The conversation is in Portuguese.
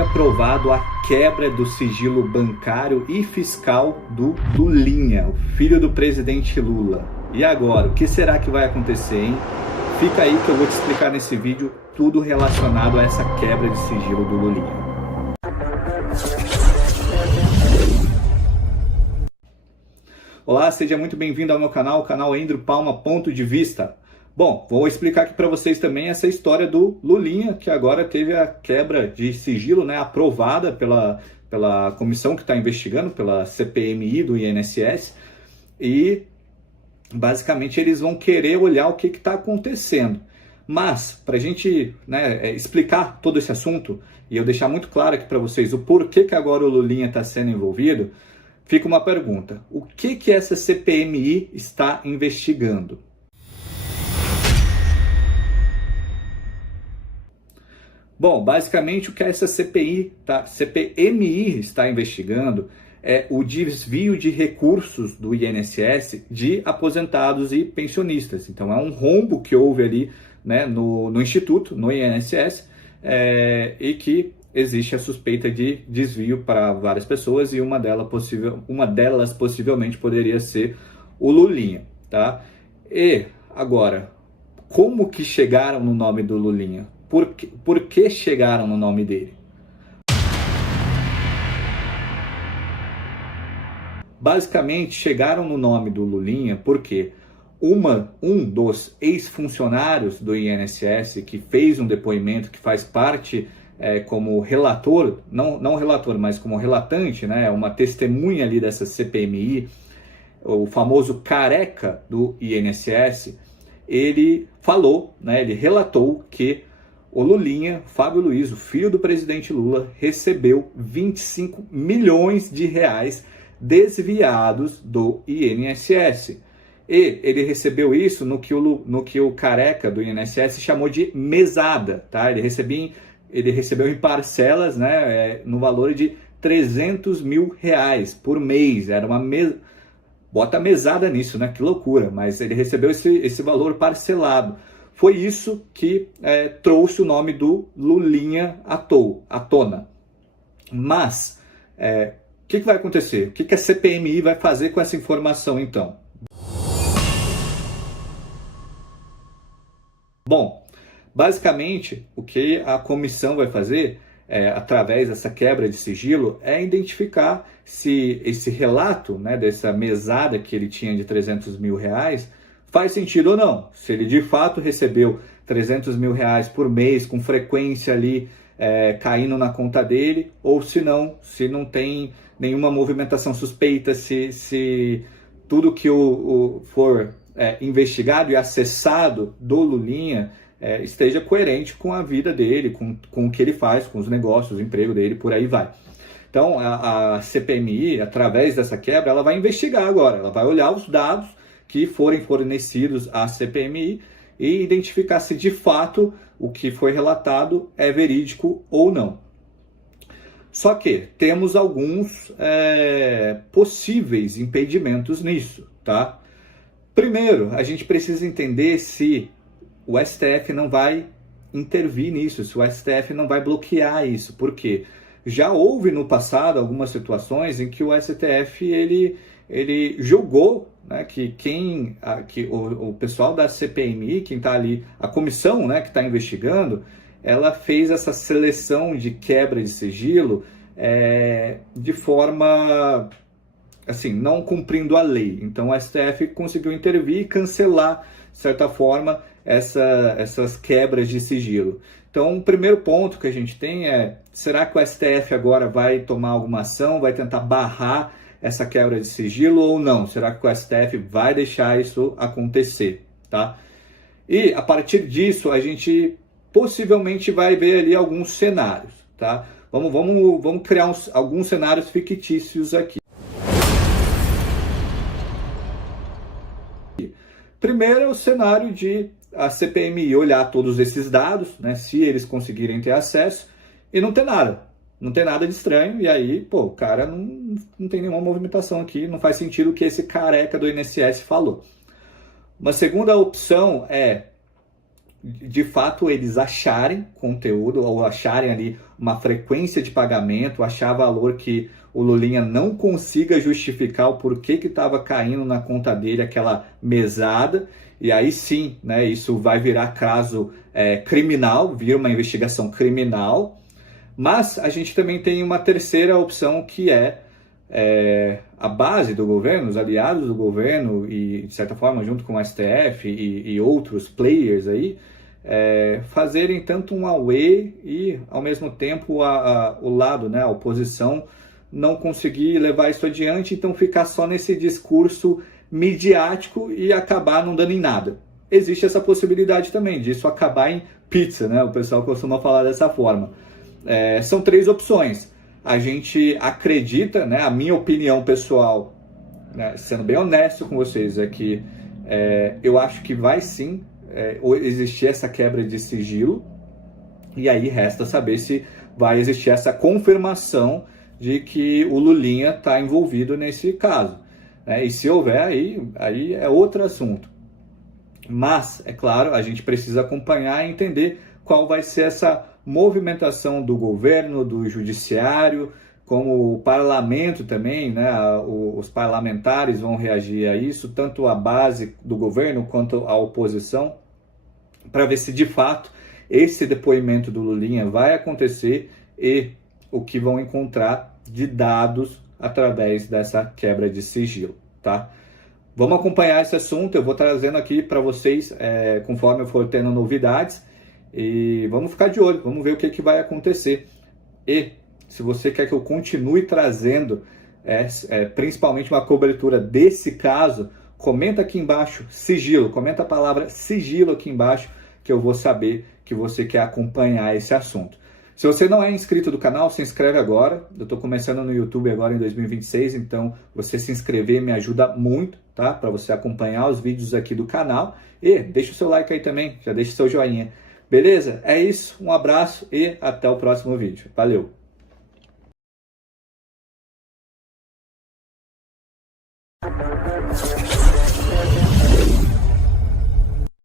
foi aprovado a quebra do sigilo bancário e fiscal do Lulinha, o filho do presidente Lula. E agora, o que será que vai acontecer, hein? Fica aí que eu vou te explicar nesse vídeo tudo relacionado a essa quebra de sigilo do Lulinha. Olá, seja muito bem-vindo ao meu canal, o canal Endro Palma Ponto de Vista. Bom, vou explicar aqui para vocês também essa história do Lulinha, que agora teve a quebra de sigilo, né, aprovada pela comissão que está investigando, pela CPMI do INSS, e basicamente eles vão querer olhar o que está acontecendo. Mas, para a gente, né, explicar todo esse assunto, e eu deixar muito claro aqui para vocês o porquê que agora o Lulinha está sendo envolvido, fica uma pergunta: o que essa CPMI está investigando? Bom, basicamente o que essa CPMI está investigando é o desvio de recursos do INSS de aposentados e pensionistas. Então é um rombo que houve ali, né, no Instituto, no INSS, e que existe a suspeita de desvio para várias pessoas e uma delas possivelmente poderia ser o Lulinha, tá? E agora, como que chegaram no nome do Lulinha? Por que chegaram no nome dele? Basicamente, chegaram no nome do Lulinha porque um dos ex-funcionários do INSS que fez um depoimento, que faz parte como relator, não relator, mas como relatante, né, uma testemunha ali dessa CPMI, o famoso careca do INSS, ele falou, né, ele relatou que o Lulinha, Fábio Luiz, o filho do presidente Lula, recebeu 25 milhões de reais desviados do INSS. E ele recebeu isso no que o careca do INSS chamou de mesada, tá? Ele recebeu em parcelas, né, no valor de 300 mil reais por mês. Era uma bota mesada nisso, né? Que loucura, mas ele recebeu esse valor parcelado. Foi isso que trouxe o nome do Lulinha à tona. Mas, o que vai acontecer? O que a CPMI vai fazer com essa informação, então? Bom, basicamente, o que a comissão vai fazer, através dessa quebra de sigilo, é identificar se esse relato, né, dessa mesada que ele tinha de 300 mil reais, faz sentido ou não. Se ele de fato recebeu 300 mil reais por mês, com frequência ali, caindo na conta dele, ou se não tem nenhuma movimentação suspeita, se tudo que for investigado e acessado do Lulinha esteja coerente com a vida dele, com o que ele faz, com os negócios, o emprego dele, por aí vai. Então, a CPMI, através dessa quebra, ela vai investigar agora, ela vai olhar os dados que forem fornecidos à CPMI e identificar se de fato o que foi relatado é verídico ou não. Só que temos alguns possíveis impedimentos nisso, tá? Primeiro, a gente precisa entender se o STF não vai intervir nisso, se o STF não vai bloquear isso. Por quê? Já houve no passado algumas situações em que o STF ele julgou, né, que o pessoal da CPMI, quem está ali, a comissão, né, que está investigando, ela fez essa seleção de quebra de sigilo de forma, assim, não cumprindo a lei. Então o STF conseguiu intervir e cancelar, de certa forma, essas quebras de sigilo. Então, o primeiro ponto que a gente tem será que o STF agora vai tomar alguma ação, vai tentar barrar essa quebra de sigilo ou não? Será que o STF vai deixar isso acontecer, tá? E a partir disso a gente possivelmente vai ver ali alguns cenários, tá? Vamos criar alguns cenários fictícios aqui. Primeiro é o cenário de a CPMI olhar todos esses dados, né, se eles conseguirem ter acesso, e não ter nada. Não tem nada de estranho, e aí, pô, o cara não tem nenhuma movimentação aqui, não faz sentido o que esse careca do INSS falou. Uma segunda opção é de fato eles acharem conteúdo ou acharem ali uma frequência de pagamento, achar valor que o Lulinha não consiga justificar o porquê que estava caindo na conta dele aquela mesada, e aí sim, né, isso vai virar caso criminal, vira uma investigação criminal. Mas a gente também tem uma terceira opção, que é a base do governo, os aliados do governo e, de certa forma, junto com o STF e outros players aí, fazerem tanto um auê e, ao mesmo tempo, o lado, né, a oposição, não conseguir levar isso adiante, então ficar só nesse discurso midiático e acabar não dando em nada. Existe essa possibilidade também, disso acabar em pizza, né? O pessoal costuma falar dessa forma. São três opções. A gente acredita, né, a minha opinião pessoal, né, sendo bem honesto com vocês, é que eu acho que vai sim existir essa quebra de sigilo, e aí resta saber se vai existir essa confirmação de que o Lulinha está envolvido nesse caso. E se houver, aí é outro assunto. Mas, é claro, a gente precisa acompanhar e entender qual vai ser essa movimentação do governo, do judiciário, como o parlamento também, né? Os parlamentares vão reagir a isso, tanto a base do governo quanto a oposição, para ver se de fato esse depoimento do Lulinha vai acontecer e o que vão encontrar de dados através dessa quebra de sigilo, tá? Vamos acompanhar esse assunto, eu vou trazendo aqui para vocês conforme eu for tendo novidades, e vamos ficar de olho, vamos ver o que vai acontecer. E se você quer que eu continue trazendo principalmente uma cobertura desse caso, comenta aqui embaixo, sigilo, comenta a palavra sigilo aqui embaixo, que eu vou saber que você quer acompanhar esse assunto. Se você não é inscrito do canal, se inscreve agora. Eu estou começando no YouTube agora em 2026, então você se inscrever me ajuda muito, tá? Para você acompanhar os vídeos aqui do canal. E deixa o seu like aí também, já deixa o seu joinha. Beleza? É isso, um abraço e até o próximo vídeo. Valeu!